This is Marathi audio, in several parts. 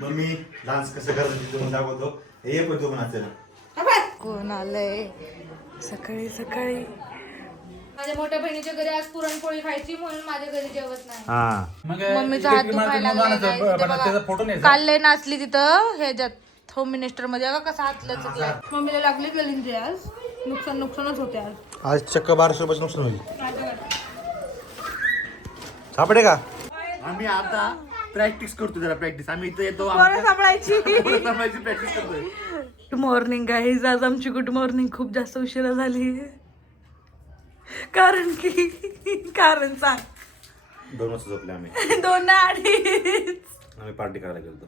मम्मी डान्स कसं करायचं तुम्ही दाखवतो. हे पण तू म्हणायचं कोण आलंय सकाळी सकाळी. माझ्या मोठ्या बहिणीच्या घरी आज पुरणपोळी खायची म्हणून माझ्या घरी जेवत नाही. मम्मीचा हात दुखायला लागलाय. काल लय नाचली तिथं ह्याच्यात होम मिनिस्टर मध्ये बघा कसं हातलं चुकलं. मम्मीला लागली गलिंजी आज. नुकसानच होते आज चक्क 1200 रुपयाचं नुकसान होईल. सापडे का आम्ही आता प्रॅक्टिस करतो जरा प्रॅक्टिस. आम्ही इथे येतो सांभाळायची प्रॅक्टिस करतोय. Good morning guys. आज आमची गुड मॉर्निंग खूप जास्त उशिरा झाली. कारण सांग. 2 वाजता झोपले आम्ही. 2 ना 2:30. आम्ही पार्टी करायला गेलो.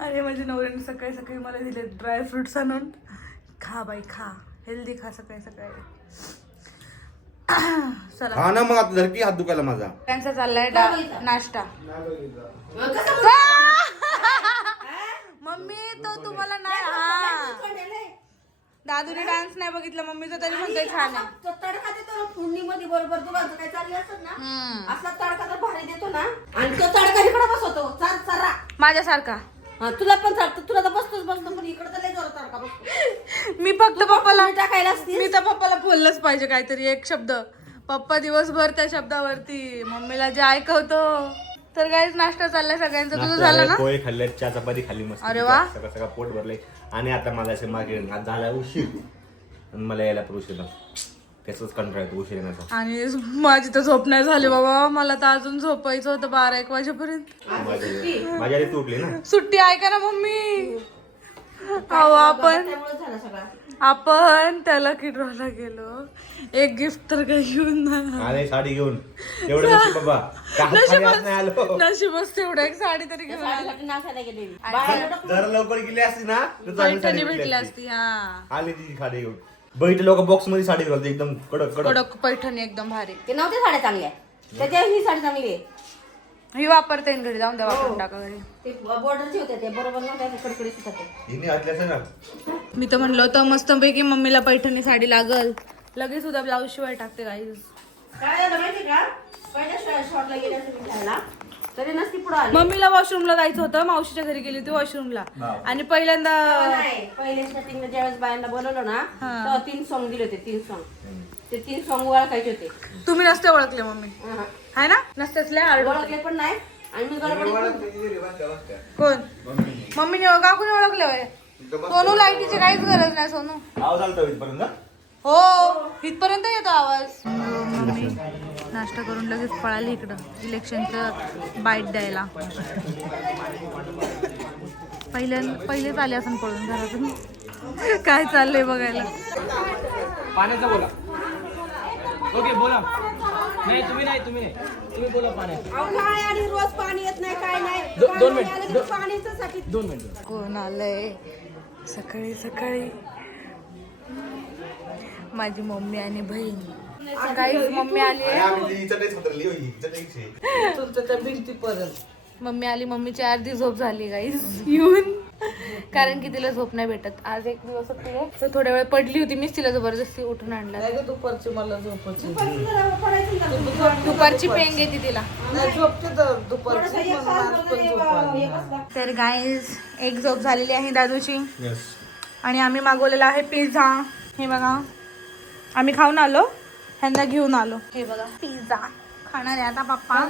अरे माझ्या नवऱ्याने सकाळी सकाळी मला दिले ड्रायफ्रुट्स आणून. खा बाई खा, हेल्दी खा सकाळी सकाळी. चला हा ना मग आता धरकी हात दुखायला माझा. त्यांचा चाललाय नाश्ता. मम्मी तो तुम्हाला नाही. हा दादूने डान्स नाही बघितला मम्मीचा तरी म्हणतोय छान आहे. तडका देतो ना फोडणीमध्ये बरोबर दुधाचं काय चाललं असत ना असला तडका तर भारी देतो ना. आणि तो तडका इकडे बसवतो चारा माझ्यासारखा. तुला पण चालतं. तुला तर बसतोच पण इकडे तर लय जोरात तडका बसतो. मी फक्त पप्पाला टाकायला असते. मी तर पप्पाला बोललंच पाहिजे काहीतरी एक शब्द. पप्पा दिवसभर त्या शब्दावरती मम्मीला जे ऐकवतो. तर काहीच नाश्ता चाललाय सगळ्यांचा. तुझं झालं ना? पोहे खाल्ले, चहा चपाती खाल्ली मस्त. अरे वा. सगळं सगळं पोट भरले. आणि आता मला असे मागे झाला उशीर आणि मला यायला पण उशीर. त्याच कंटाळा येतो उशीर येण्याचा. आणि माझी तर झोप नाही झाली बाबा. मला तर अजून झोपायचं होतं 12-1 वाजेपर्यंत. माझ्या आधी तू उठली ना. सुट्टी ऐका ना मम्मी. आपण त्याला किडवायला गेलो. एक गिफ्ट तर काही घेऊन नाही. अरे साडी घेऊन एवढं नशीब बाबा. नाही आलो. नशीबच तेवढं एक साडी तरी घेऊन आला. जरा लवकर गेली असती ना पैठणी भेटली असती. हा आली ती साडी घेऊन. बैठ लोक बॉक्स मध्ये साडी घालते एकदम कडक कडक कडक पैठणी एकदम भारी. ते नव्हते साड्या चांगल्या. त्याच्या ही साडी चांगली आहे. ही वापरते घरी जाऊन द्या वापरून टाका घरी. ते बॉर्डरचे होते ते बरोबर नव्हते कडकडीत होते. हिने घातली असेल ना. मी तर म्हणलं होतं मस्तपैकी मम्मीला पैठणी साडी लागल. लगेच उद्या ब्लाऊज शिवाय टाकते गाईज. काय झालं माहिती का पहिल्या शॉर्टला गेल्या घ्यायला तरी नसती पुढे आली. मम्मीला वॉशरूमला जायचं होतं. मावशीच्या घरी गेली होती वॉशरूमला. आणि पहिल्यांदा नाही पहिले स्टार्टिंगला ज्यावेळेस बायांना बोलवलं ना तेव्हा 3 सॉंग दिले होते. 3 सॉंग. ते 3 सॉंग ओळखायचे होते. तुम्ही नसते ओळखले मम्मी आहे ना. नसतेच लय हार्ड ओळखले पण नाही. आणि मी गडबडीत कोण मम्मीने काकून ओळखले होय. सोनू लाईटीची काहीच गरज नाही सोनू. आवाज आलता इथपर्यंत. हो इथपर्यंत येतो आवाज. मम्मी नाश्ता करून लगेच पळाली इकडं इलेक्शनचं बाईट द्यायला. पहिलेच आले असं पळून घरातून. काय चाललंय बघायला. पाण्याचा बोला. ओके बोला. नाही तुम्ही बोला पाण्याचं. काय आणि रोज पाणी येत नाही काय नाही. 2 मिनिट. पाण्यासाठी 2 मिनिट. कोण आलंय सकाळी सकाळी. माझी मम्मी आणि बहीण. काही मम्मी आली. मम्मी आली. मम्मीची अर्धी झोप झाली गाईस येऊन. कारण की तिला झोप नाही भेटत. आज एक दिवस तर थोड्या वेळ पडली होती. मीच तिला जबरदस्ती उठून आणला. दुपारची मला झोपायची. दुपारची पेंग येते तिला. दुपारची तर गाईज एक झोप झालेली आहे दादूची. आणि आम्ही मागवलेला आहे पिझ्झा. हे बघा आम्ही खाऊन आलो. ह्यांना घेऊन आलो. हे बघा पिझ्झा खाणार आहे आता पप्पा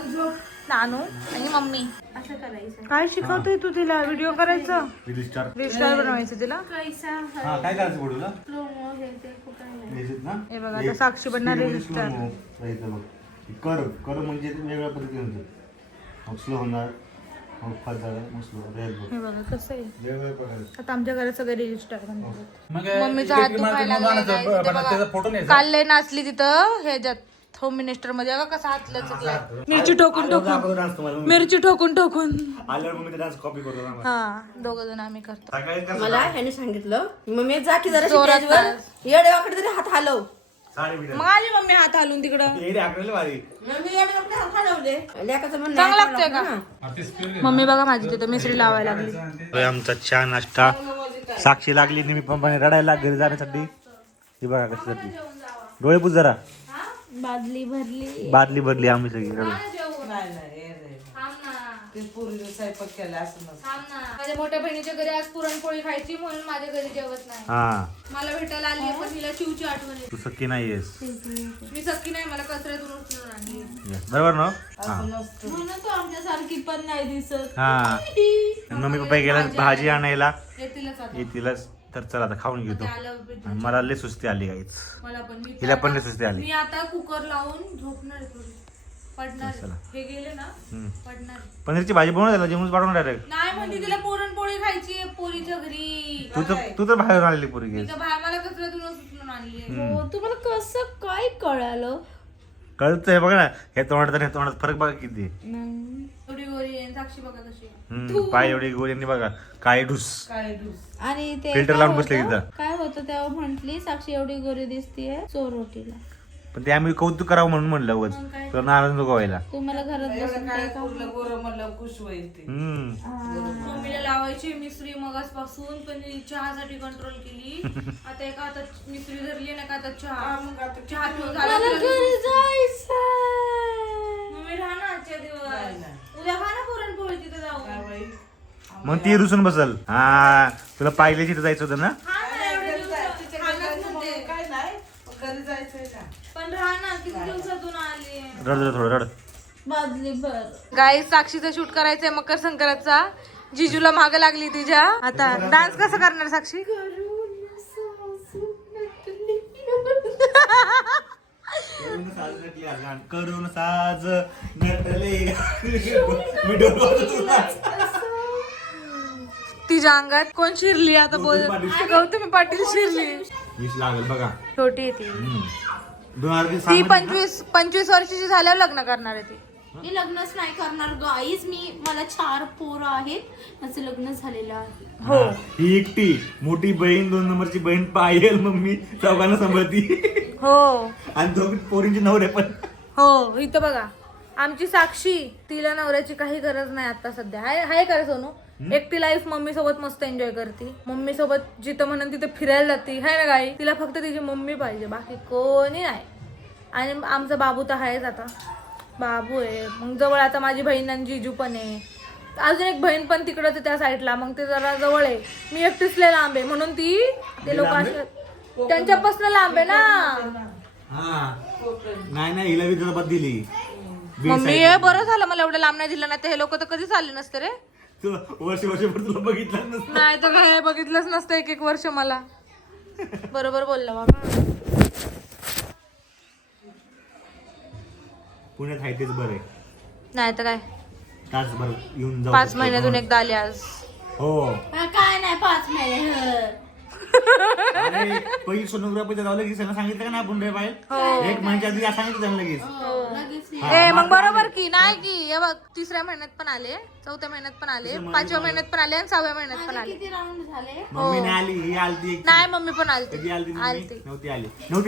नानू आणि मम्मी. असं करायचं. काय शिकवतोय तू तिला व्हिडिओ करायचा. रिस्टार बनवायचं तिला. काय करायचं पुढे हे बघा आता साक्षी बनणार रिस्टार. कर कर म्हणजे वेगळ्या पद्धतीने होतं. स्लो होणार हे बघा कसं आहे. वेगवेगळ्या प्रकारे. आता आमच्या घरात सगळे रिस्टार बनतात. मग मम्मीचा हात दुखायला लागलाय. काल लय नाचली तिथं ह्याच्यात होम मिनिस्टर मध्ये बघा कसं हातलं चुकलं. मिरची ठोकून ठोकून आल्यावर मम्मी डान्स कॉपी करतो ना. हा दोघ जण आम्ही करतो. मला ह्याने सांगितलं मम्मी जा की जरा जोरात स्टेजवर येड्यावाकडे तरी हात हलव. साडी बिडी मग आली मम्मी हात हलून तिकडं. येडे आकडेले भारी. मी येड्यावाकडे हात हलवले. लेकाचं म्हणणं चांगलं आहे, लागतंय का. मम्मी बघा माझी तिथं मिसरी लावायला लागली. आमचा चहा नाश्ता. साक्षी लागली निमित्तपणे रडायला घरी जाण्यासाठी. ही बघा कशी जाते. डोळे पुस जरा. बादली भरली. बादली भरली आम्ही सगळी रडू. ते पोरीने स्वयंपाक केला असं नसतं. थांब ना, माझ्या मोठ्या बहिणीच्या घरी आज पुरणपोळी खायची म्हणून माझ्या घरी जेवत नाही. हा मला भेटायला आली पण तिला शिवची आठवण येते. तू सक्की नाहीयेस. मी सक्की नाही, मला कचऱ्यातून उचलून आणली. Yes. बरोबर ना हा असं नसतं. म्हणून तू आमच्यासारखी पण नाही दिसत. हा मम्मी पप्पा गेला भाजी आणायला येतीलच आता. येतीलच तर चल आता खाऊन घेतो. ते आलं बिलं. आणि मला लय सुस्ती आली काहीच. मला पण मी हिला पण लय सुस्ती आली. मी आता कुकर लावून झोपणार आहे थोडी. पडणार आहे. चला. हे गेले ना हम्म. पडणार आहे. पनीरची भाजी बनवून द्यायला जेवण पाठवून डायरेक्ट. नाही म्हणते तिला पुरणपोळी खायची आहे पोरीच्या घरी. तू तर बाहेर आलेली पुरी मी गेस. तर मला कचऱ्यातून उचलून आणली आहे. हो, तुम्हाला कसं काय कळालं? कळतंय बघा ना हे तोंडात आणि तोंडात फरक बघा किती. एवढी गोरी आहे, साक्षी बघा कशी आहे. पाय एवढी गोळ्यांनी बघा काय ढुस. काय डूस. आणि ते फिल्टर काय लावून बसले होतं? इथं. काय होतं तेव्हा म्हंटली साक्षी एवढी गोरी दिसतीये चोरोटीला. पण ते आम्ही कौतुक करावं म्हणून म्हणलं उगाच. मग काय? तुला नाराज नको व्हायला. तुम्हाला घरात बसून काय काय पोरलं गोरं म्हणलं खुश होईल ते. मम्मीला लावायची मिसरी मगासपासून पण मी चहासाठी कंट्रोल केली. आता एका हातात मिसरी धरली आणि एका हातात चहा. चहा पिऊन झाला. मम्मी राहा ना आजच्या दिवस. उद्या खा ना पुरणपोळी तिथे जाऊ. मग ती रुसून बसल. हा तुला पाहिजे तिथे जायचं होतं ना. खा ना एवढे दिवस. खाणार नव्हते. काय नाही घरी जायचंय का. पण राहा ना किती दिवसातून आली. रड थोडं रड. बाजली भर. गाई साक्षीचा शूट करायचंय मकर संक्रांतचा. जिजूला माग लागली तिच्या. आता डान्स कसं करणार साक्षी? करून साज नटले तिच्या अंगात कोण शिरली आता बोल. गौतमी पाटील शिरली. वीस लागेल बघा. छोटी आहे ती. 2020 ती 25 वर्षाची झाल्यावर लग्न करणार आहे ती. मी लग्नच नाही करणार गाईज. मला 4 पोरं आहेत. माझं लग्न झालेलं आहे. हो ही एकटी मोठी बहीण 2 नंबरची बहीण पायल मम्मी चौघांना सांभाळती. हो आणि दोघी पोरींची नवरे पण. हो इथं बघा आमची साक्षी. तिला नवऱ्याची काही गरज नाही आता सध्या. हाय का रे सोनू? एकटी लाईफ मम्मी सोबत मस्त एन्जॉय करते. मम्मी सोबत जिथं म्हणून तिथे फिरायला जाते. हाय ना गाई? तिला फक्त तिची मम्मी पाहिजे, बाकी कोणी नाही. आणि आमचा बाबू तर आहेच आता. बाबू आहे मग जवळ. आता माझी बहीण आणि जिजू पण आहे. अजून एक बहीण पण तिकडच आहे त्या साईडला. मग ते जरा जवळ आहे. मी एकटीच लय लांब आहे म्हणून ते लोक असे त्यांच्यापासून लांब आहे ना. हा नाही हिला विदर्भात दिली. मम्मी हे बरं झालं मला एवढं लांब नाही दिलं. नाही तर हे लोक तर कधीच आले नसते रे. वर्षभर तुला बघितलं नसतं. नाही तर काय बघितलंच नसतं 1-1 वर्ष मला. बरोबर बोलला बाबा. पुण्यात आहे तेच बरं आहे. नाही तर काय तासभर येऊन जाऊ 5 महिन्यातून एकदा आली आज. हो काय नाही 5 महिने. अरे पहिली सोनोग्राफी जावं लगेच सांगितलं का ना आपण रे बाहेर. 1 महिन्याच्या आधी सांगितलं त्यांना लगेच. ए मग बरोबर की नाही की हे बघ 3ऱ्या महिन्यात पण आले, 4थ्या महिन्यात पण आले, 5व्या महिन्यात पण आले आणि 6व्या महिन्यात पण आले. मम्मी नाही आली ही आलती एक. नाही मम्मी पण आलती. कधी आलती मम्मी? आलती. नव्हती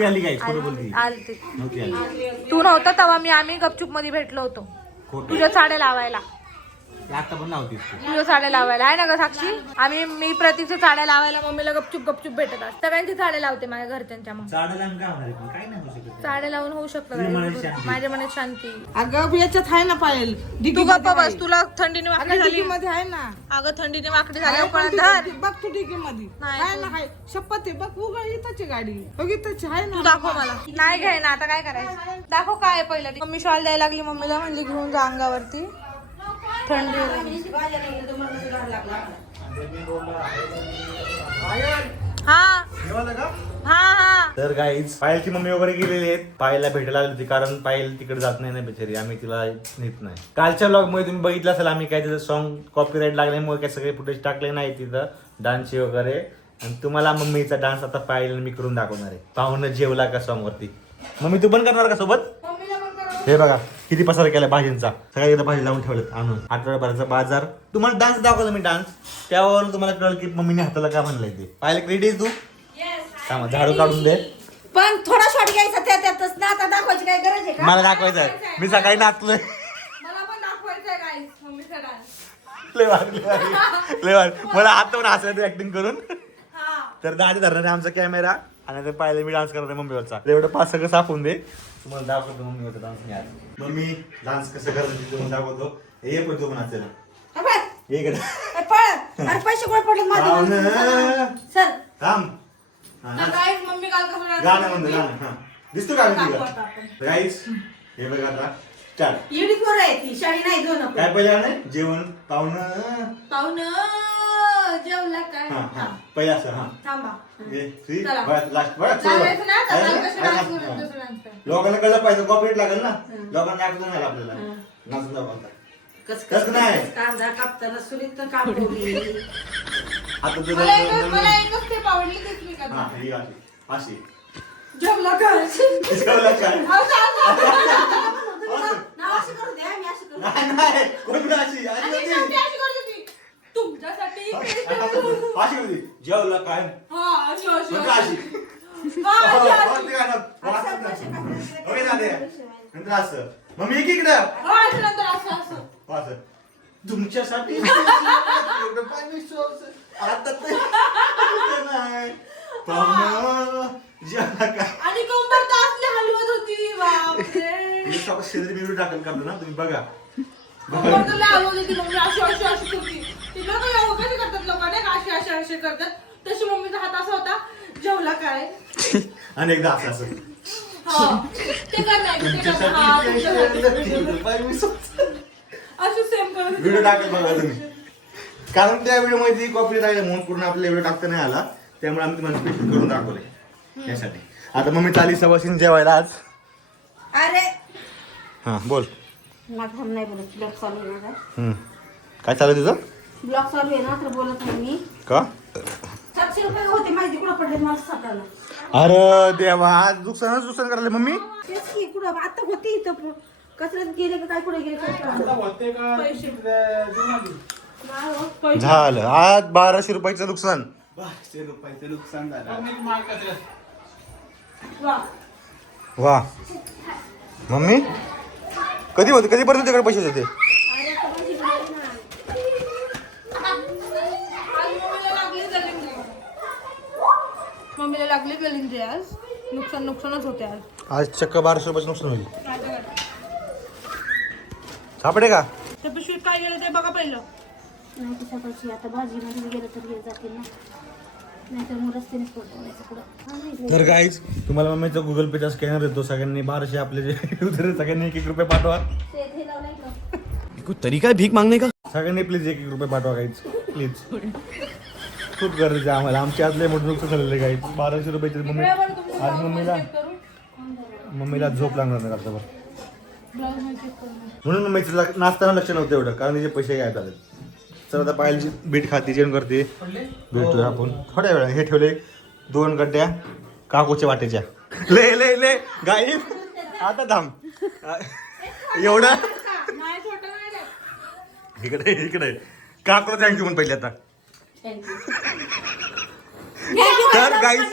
आली काय खोटं बोलती. आलती. नव्हती आली. तू नव्हता तेव्हा आम्ही गपचूप मध्ये भेटलो होतो खोटं तुझ्या साड्या लावायला. आता पण नव्हती. तुझ्या साड्या लावायला आहे ना ग साक्षी? मी प्रतीच्या साड्या लावायला मम्मीला गपचूप भेटत असते. सगळ्यांची साड्या लावते माझ्या घरच्यांच्या. मग साड्याला काय होणार पण काय नाही होऊ शकत. साड्या लावून होऊ तुझ्या शकतं मनात शांती. माझ्या मनात शांती. अगं याच्यात आहे ना पायल. तू गप्पा बस. तुला थंडीने वाकडी झाली. मध्ये आहे ना. अगं थंडीने वाकडी झाल्यावर पण धर. बघ तू डिगी मध्ये नाही, आहे ना. आहे शपथ आहे. बघ उगा इथंची गाडी बघ इथंची आहे तू ना. दाखव मला. नाही घे ना आता काय करायचं. दाखव काय आहे पहिलं. मम्मी शॉल द्यायला लागली मम्मीला. म्हणली घेऊन जा अंगावरती थंडी. हा तर गाईज पायलची मम्मी वगैरे गेलेली आहेत. पायलला भेटायला आली होती कारण पायल तिकडे जात नाही ना बिचारी. आम्ही तिला नेत नाही. कालच्या ब्लॉग मध्ये तुम्ही बघितलं असेल आम्ही काय तिथं सॉन्ग कॉपीराईट लागल्यामुळे काय सगळे फुटेज टाकले नाही तिथं डान्सचे वगैरे. आणि तुम्हाला मम्मीचा डान्स आता पायल मी करून दाखवणार आहे. पाहुणं जेवला का सॉन्ग वरती. मम्मी तू पण करणार का सोबत? हे बघा किती पसार केला भाजींचा. सगळ्या एकदा भाजी लावून ठेवलेत आणून. आठवड्याभराचा बाजार. तुम्हाला डान्स दाखवला मी डान्स. त्यावरून तुम्हाला कळलं की मम्मीने हाताला का म्हणलंय ते. पाहिलं रेडी तू झाडू काढून दे. पण थोडा शॉट घ्यायचा त्यातच ना. आता दाखवायची काय गरज आहे का? मला दाखवायचं आहे. मी सकाळी नाचलोय. मला पण दाखवायचंय गाईस मम्मीचा डान्स. लय वाट मला आता पण हसायचं ऍक्टिंग करून. तर दादी धरणार आहे आमचा कॅमेरा आणि ते पाहिलं मी डान्स करत आहे मम्मीवरचा. एवढं 5 सगळं साफून दे. तुम्हाला दाखवतो मम्मीवरचा डान्स मी आज. मम्मी डान्स कसं करत तुम्हाला दाखवतो. हे पण तू म्हणायचं ना अबे, इकडे ए, पळ अरे पैसे कुठे पडले माझे सर थांब हा, तर guys, मम्मी काल कसं गाणं म्हणतो गाणं हा दिसतो का गाईस हे बघा आता स्टार्ट एवढी पोरं आहे ती शाळी नाही घेऊ नको काय पहिलं गाणं जेवण पाहुणं पाहुणं जेवला काय हा हा पहिलं असं हा थांबा हे, see? चला. बरं, last, बरं, लागायचं ना तर आहे काल ना? कशी आहे डान्स ना? करत हा. तसं डान्स कर. लोकांना कळलं पाहिजे कॉपरेट लागेल ना लोकांना ऐकून नाही आपल्याला नाचून दाखवता कसं नाही? कांदा कापताना सुरीत कापवली आता मला तुझं एकच स्टेप आवडली तीच मी करते. हा ही अशी अशी जेवला काय जेवलं काय नाव अशी करू दे मी अशी करू नाही नाही कोण अशी अशी आणि होती. शेवटी अशी करत होती. तुमच्यासाठी केलं. अशी होती जेवलं काय हा, अशी, अशी, म्हणजे अशी. अशी हा, अशी, अशी. ओके झाले नंतर असं मग मी इकडं हा, असं नंतर असं, असं. असं तुमच्यासाठी एवढं पाणी सोस. आता ते नाही. पाहुणं, जेवला काय आणि कंबर तर असली हलवत होती बापरे. हे सगळं शेजारी मी व्हिडिओ टाकल करतो ना तुम्ही बघा कंबर तर लय हलवत होती मम्मी अशी अशी अशी करती. ती लोक कशी करतात लोक नाही का अशी अशी अशी करतात तशी मम्मीचा हात असा होता जेवला काय आणि एकदा असं असं हा ते कर नाही ते कर हा तुमच्यासाठी. अशी सेम करत होती. व्हिडिओ टाकल बघा तुम्ही कारण त्या व्हिडिओ मध्ये कॉपी राहिला म्हणून पूर्ण आपला व्हिडिओ टाकता नाही आला त्यामुळे आम्ही तुम्हाला स्पेशल करून दाखवले यासाठी आता मम्मी चाली सवासीन जेवायला आज अरे हा बोल माझा नाही बोलत ब्लॉग चालू आहे माझा काय चालू आहे तुझं ब्लॉग चालू आहे ना तर बोलत आहे मी का 700 रुपये होते माहिती कुठं पडले मला साठायला अरे देवा आज नुकसान करायला मम्मी तेच की कुठं आता होती इथं कसरत गेले का काय कुठे गेले काय कळलं. पैसे झालं आज 1200 रुपयाचं नुकसान 500 रुपयाचं नुकसान झालं वा. वा मम्मी कधीपर्यंत तुझ्याकडे पैसे होते अरे आता माझी बाई ना. मम्मीला लागली गलिंजे आज नुकसानच होते आज आज चक्क 1200 रुपयाचं नुकसान होईल सापडे का त्या पिशवीत काय गेलं ते बघा पहिलं नाही की सकाळची आता भाजीमध्ये गेलं तर हे जातील ना नाहीतर मग रस्त्यानेच पडतो पुढं तर गाईज तुम्हाला मम्मीचा गुगल पेचा स्कॅनर देतो सगळ्यांनी 1200 आपले जे user आहेत, सगळ्यांनी 1-1 रुपये पाठवा ते हे लावलंय का कोई तरीका है भीख मांगने का सगळ्यांनी प्लीज 1-1 रुपये पाठवा गाईज प्लीज खूप गरजेचं आहे आम्हाला आमच्या आतले मोठं नुकसान झालेलं आहे गाईज 1200 रुपयाचे मम्मी आज मम्मीला झोप लागणार नाही रात्रभर म्हणून मम्मीचं नाचताना लक्ष नव्हतं एवढं कारण तिचे पैसे काय झाले चल आता पायलची बीट खाती जेवण करते भेटतोय आपण थोड्या वेळा हे ठेवले 2 गड्ड्या काकूच्या वाटेच्या ले गाई आता थांब एवढा नाही छोटं नाही रे. इकडे काकूला थँक्यू म्हणून पहिले आता तर गाईज मी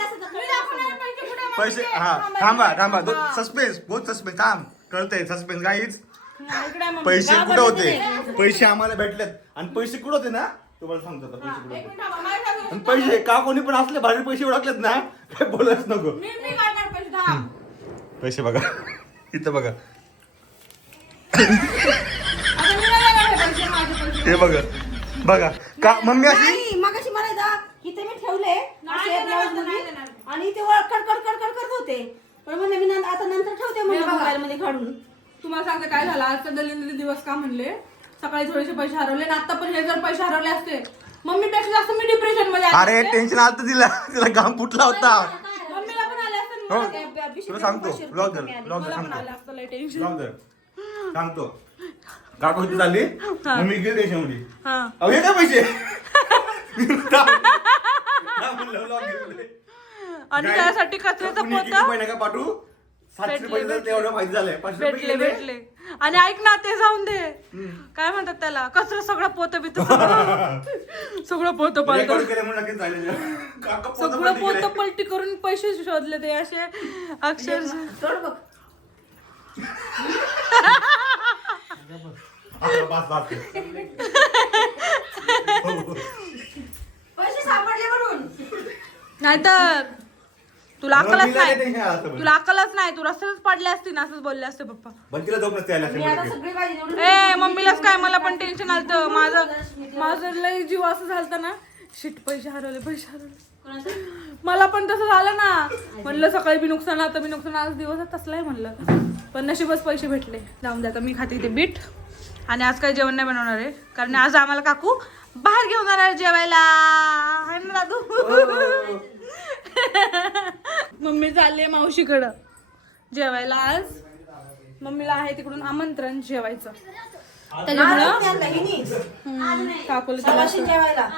दाखवणार पैसे कुठे पैसे हा थांबा सस्पेन्स बहुत सस्पेन्स थांब कळतंय सस्पेन्स गाईज इकडे आहे मम्मी. पैसे कुठे होते पैसे आम्हाला भेटलेत आणि पैसे कुठे होते ना तुम्हाला सांगतो आता पैसे कुठे एक होते मिनिट थांबा, माझ्या सांगू. आणि पैसे का कोणी पण असले भारी पैसे ओळखलेत ना काय बोलायच नको मी काढणार पैसे थांब. पैसे बघा इथं बघा आता मी नाही देणार हे पैसे, माझे पैसे. हे बघा का मम्मी अशी नाही मगाशी म्हणायचा इथे मी ठेवले नाही असे देणार, ब्लाऊज नाही मध्ये देणार. आणि ते कड करत होते पण म्हणलं मी आता नंतर ठेवते म्हणलं बघा. मोबाईल मध्ये काढून तुम्हाला सांगते काय झालं आजचा दलिंद्री दिवस का म्हणले सकाळी थोडेसे पैसे हरवले आणि आता पण हे जर पैसे हरवले असते मम्मीपेक्षा जास्त मी डिप्रेशन मध्ये आले अरे असते. टेन्शन आलं तिला घाम फुटला होता मम्मीला पण आले असते हो आणि मला तुला सांगतो ब्लॉग दर मला पण आलं असतं लय टेन्शन ब्लॉग दर सांगतो काकू किती झाली मम्मी गेली टेन्शन मध्ये हा अहो हे काय पैसे म्हणलं vlog घेतले. आणि काय? त्यासाठी कचऱ्याचं कुणी किती पोतं महिने का पाठवू 700 रुपये तर तेवढं माहिती झालंय 500 रुपये भेटले गेले. भेटले आणि ऐक ना ते जाऊन दे काय म्हणतात त्याला कचरा सगळं पोतं बित सगळं पोतं पालतं रेकॉर्ड केले म्हणून नक्कीच झालेलं. काका पोतं सगळं पलटी केलंय. पोतं पलटी करून पैसे शोधले ते असे अक्षरशः सोड बघ बस. पैसे सापडले म्हणून नाहीतर तुला अक्कलच तिला नाही, tension आलं असतं तुला अक्कलच नाही, तू रस्त्यातच पडले असते ना, असंच बोलले असते पप्पा. पण तिला झोप नसते आली मी आता असेल सगळी भाजी निवडून ए मम्मीलाच काय, मला पण टेन्शन आलतं. माझं लय जीव असं झालतं ना, शिट पैसे हरवले. मला पण तसं झालं ना, म्हणलं सकाळी बी नुकसान आता मी नुकसान, आज दिवस तसलाय म्हणलं, पण नशीबच पैसे भेटले. जाऊन द्या, आता मी खाते ते बीट. आणि आज काही जेवण नाही बनवणार आहे, कारण आज आम्हाला काकू बाहेर घेऊन जाणार जेवायला, है ना दादू? मम्मी चालली मावशीकडं जेवायला. आज मम्मीला आहे तिकडून आमंत्रण जेवायचं, त्याच्यामुळं काकूला सवाशी जेवायला.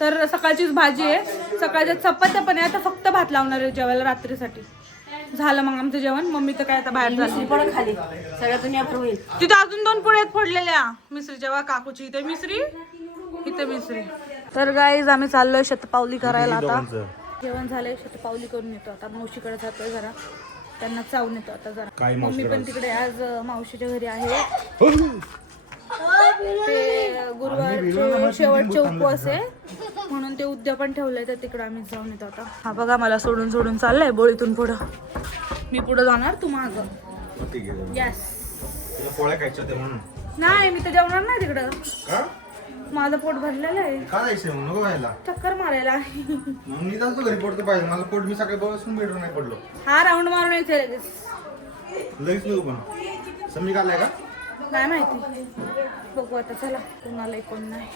तर सकाळचीच भाजी आहे, सकाळच्या चपात्या पण आहे, आता फक्त भात लावणार आहे जेवायला रात्रीसाठी. झालं मग आमचं जेवण. मम्मी तर काय आता बाहेर झाली, पण खाली सगळ्या दुनिया होईल. तिथे अजून 2 पुढे आहेत फोडलेल्या मिसरी, जेव्हा काकूची इथे मिसरी, इथे मिसरी. तर गाईज आम्ही चाललोय शतपावली करायला. आता जेवण झालंय, शतपावली करून येतो. आता मावशीकडे जातोय, जरा त्यांना चावून येतो आता जरा. मम्मी पण तिकडे आज मावशीच्या घरी आहे, ते गुरुवारचे शेवटचे उपवास आहे म्हणून ते उद्यापन ठेवलंय, तर तिकडे आम्ही जाऊन येतो आता. हा बघा मला सोडून सोडून चाललंय बोळीतून पुढं. मी पुढं जाणार, तू मागं. यस. पोळ्या खायच्या होत्या म्हणून. नाही मी तर जेवणार नाही तिकडं, का? माझं पोट भरलेलं आहे. का जायचंय मग? नको व्हायला. चक्कर मारायला. मग मी जातो घरी, पडतो पाहिजे मला. पोट मी सकाळी बसून बेडवर नाही पडलो. हा राऊंड मारून यायचं लगेच. लगेच नको पण. समी काढलाय का? नाही माहिती, बघू आता. चला, कोणाला कोण नाही.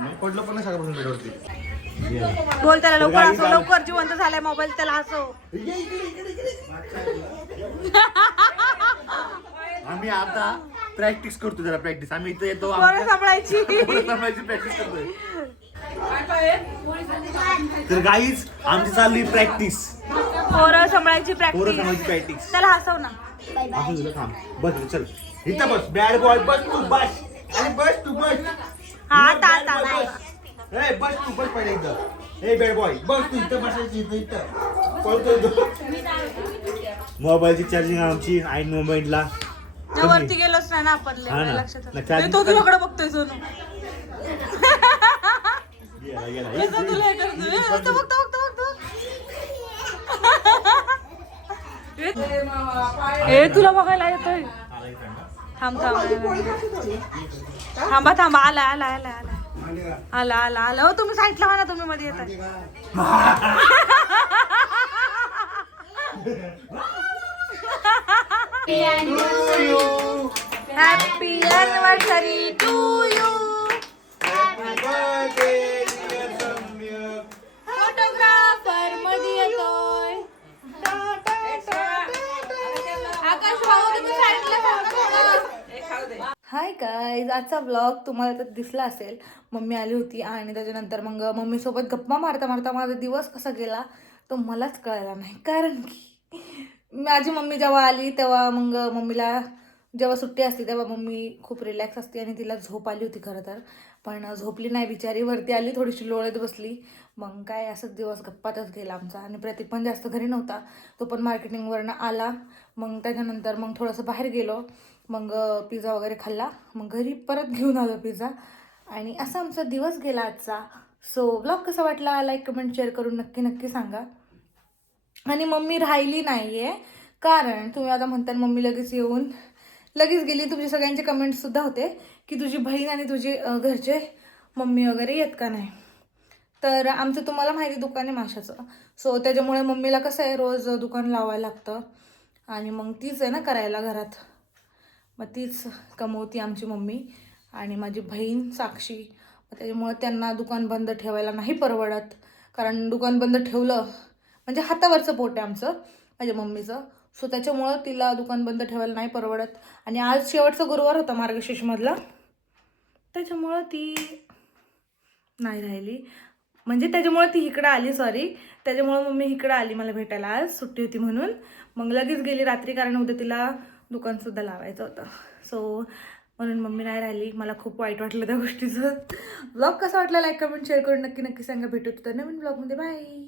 मी पडलो पण नाही सकाळपासून बेडवरती. बोल त्याला लवकर असो, लवकर जिवंत झालाय मोबाईल, त्याला असो. आम्ही आता प्रॅक्टिस करतो, जरा प्रॅक्टिस. आम्ही इथे येतो, पोरं सांभाळायची. प्रॅक्टिस करतोय. तर गाईज आमची चालली प्रॅक्टिस. पोरं सांभाळायची पोरं प्रॅक्टिस. सांभाळायची प्रॅक्टिस. त्याला हसव ना. असं तुला थांब. बस चल इथं बस. बॅड बॉय बस तू, बस. आणि बस तू, बस. हा आता आता ए बस तू, बस पहिले इथं. ए बॅड बॉय बस तू, इथं बसायची, इथं पळतोय. मोबाईलची चार्जिंग आमची ऐन मोबाईलला वरती गेलोच नाही ना आपण, हा ना. लक्षात नाही, नाही. charging तो कर. तुझ्याकडे बघतोय सोनू. गेला, गेला. कसं तुला हे करतोय? तो बघतो. ए तुला बघायला येतोय. थांब थांबा. आला. हो तुम्ही साईडला व्हा ना, तुम्ही मध्ये येताय. Happy anniversary to you. Photographer मध्ये येतोय. आकाश भाऊ तुम्ही साईडला थांबा. हाय गाईज, आजचा व्लॉग तुम्हाला तर दिसला असेल. मम्मी आली होती आणि त्याच्यानंतर मग मम्मीसोबत गप्पा मारता माझा दिवस कसा गेला तो मलाच कळाला नाही. कारण की माझी मम्मी जेव्हा आली तेव्हा मग मम्मीला जेव्हा सुट्टी असते तेव्हा मम्मी खूप रिलॅक्स असते आणि तिला झोप आली होती खरं तर, पण झोपली नाही बिचारी. वरती आली, थोडीशी लोळत बसली. मग काय असंच दिवस गप्पातच गेला आमचा. आणि प्रतीक पण जास्त घरी नव्हता, तो पण मार्केटिंगवरनं आला. मग त्याच्यानंतर मग थोडंसं बाहेर गेलो, मग पिझ्झा वगैरे खाल्ला, मग घरी परत घेऊन आलो पिझ्झा. आणि असा आमचा दिवस गेला आजचा. सो ब्लॉग कसा वाटला, लाईक कमेंट शेअर करून नक्की सांगा. आणि मम्मी राहिली नाही आहे, कारण तुम्ही आता म्हणता मम्मी लगेच गेली. तुमचे सगळ्यांचे कमेंट्ससुद्धा होते की तुझी बहीण आणि तुझे घरचे मम्मी वगैरे येत का नाही. तर आमचं तुम्हाला माहिती दुकान आहे माशाचं, सो त्याच्यामुळे मम्मीला कसं आहे रोज दुकान लावायला लागतं आणि मग तीच आहे ना करायला घरात, मग तीच कमवती आमची मम्मी आणि माझी बहीण साक्षी. मग त्याच्यामुळे त्यांना दुकान बंद ठेवायला नाही परवडत, कारण दुकान बंद ठेवलं म्हणजे हातावरचं पोट आहे आमचं माझ्या मम्मीचं. सो त्याच्यामुळं तिला दुकान बंद ठेवायला नाही परवडत. आणि आज शेवटचा गुरुवार होता मार्गशीर्षमधला, त्याच्यामुळं ती नाही राहिली. म्हणजे त्याच्यामुळे ती इकडं आली, त्याच्यामुळं मम्मी इकडं आली मला भेटायला. आज सुट्टी होती म्हणून मग लगेच गेली रात्री, कारण उद्या तिला दुकानसुद्धा लावायचं होतं. सो म्हणून मम्मी नाही राहिली. मला खूप वाईट वाटलं त्या गोष्टीचं. ब्लॉग कसा वाटला लाईक कमेंट शेअर करून नक्की सांगा. भेटू तर नवीन ब्लॉगमध्ये. बाय.